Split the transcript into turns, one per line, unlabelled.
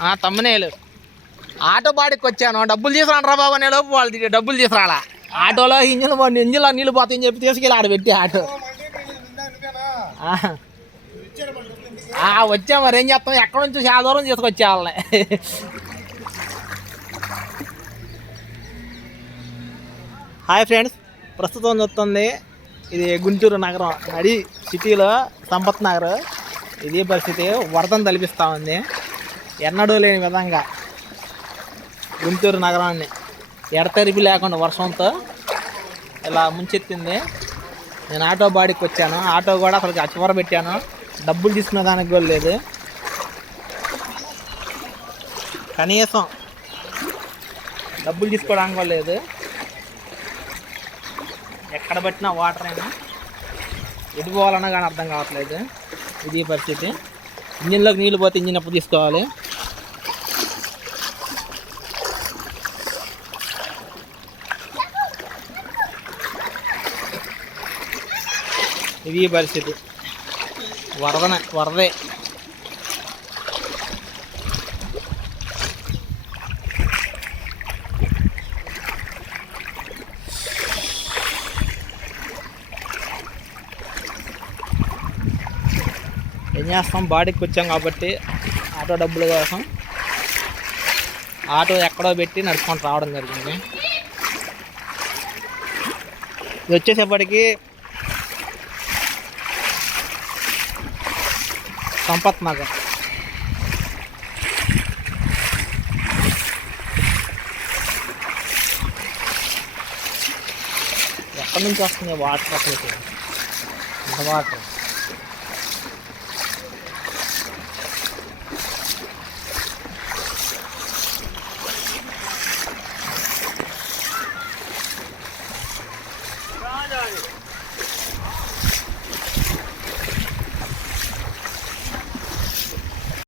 తమ్మనేలు. Auto బాడికి వచ్చాను డబ్బులు తీసుకురాను రా బాబు అనే లోపు వాళ్ళు డబ్బులు తీసుకురాలా. ఆటోలో ఇంజిన్ ఇంజిన్లో నీళ్ళు పోతాయని చెప్పి తీసుకెళ్ళి ఆడ పెట్టి ఆటో. ఆ. వచ్చా మరి. ఏం చేస్తాం? ఎక్కడి నుంచి చాలా దూరం తీసుకొచ్చే వాళ్ళని. Hi friends. ప్రస్తుతం చూస్తుంది ఇది గుంటూరు నగరం. అది సిటీలో సంపత్ నగర్. ఇది పరిస్థితి వరదను తలపిస్తూ ఉంది. ఎన్నడూ లేని విధంగా గుంటూరు నగరాన్ని ఎడతెరిపి లేకుండా వర్షంతో ఇలా ముంచెత్తింది. నేను ఆటో బాడీకి వచ్చాను. ఆటో కూడా అసలు అచ్చవర పెట్టాను. డబ్బులు తీసుకునే దానికి కూడా లేదు. కనీసం డబ్బులు తీసుకోవడానికి కూడా లేదు. ఎక్కడ పట్టినా వాటర్ అయినా ఎటు పోవాలన్నా కానీ అర్థం కావట్లేదు. ఇది పరిస్థితి. ఇంజిన్లోకి నీళ్ళు పోతే ఇంజిన్ అప్పుడు తీసుకోవాలి? ఇది పరిస్థితి. వరదన వరదే. ఏం చేస్తాం? బాడీకి వచ్చాం కాబట్టి ఆటో డబ్బుల కోసం ఆటో ఎక్కడో పెట్టి నడుచుకొని రావడం జరిగింది. ఇది వచ్చేసేపటికి సంపత్ నగర్. ఎక్కడి నుంచి వస్తుంది? వాటర్ అసలు వాటర్?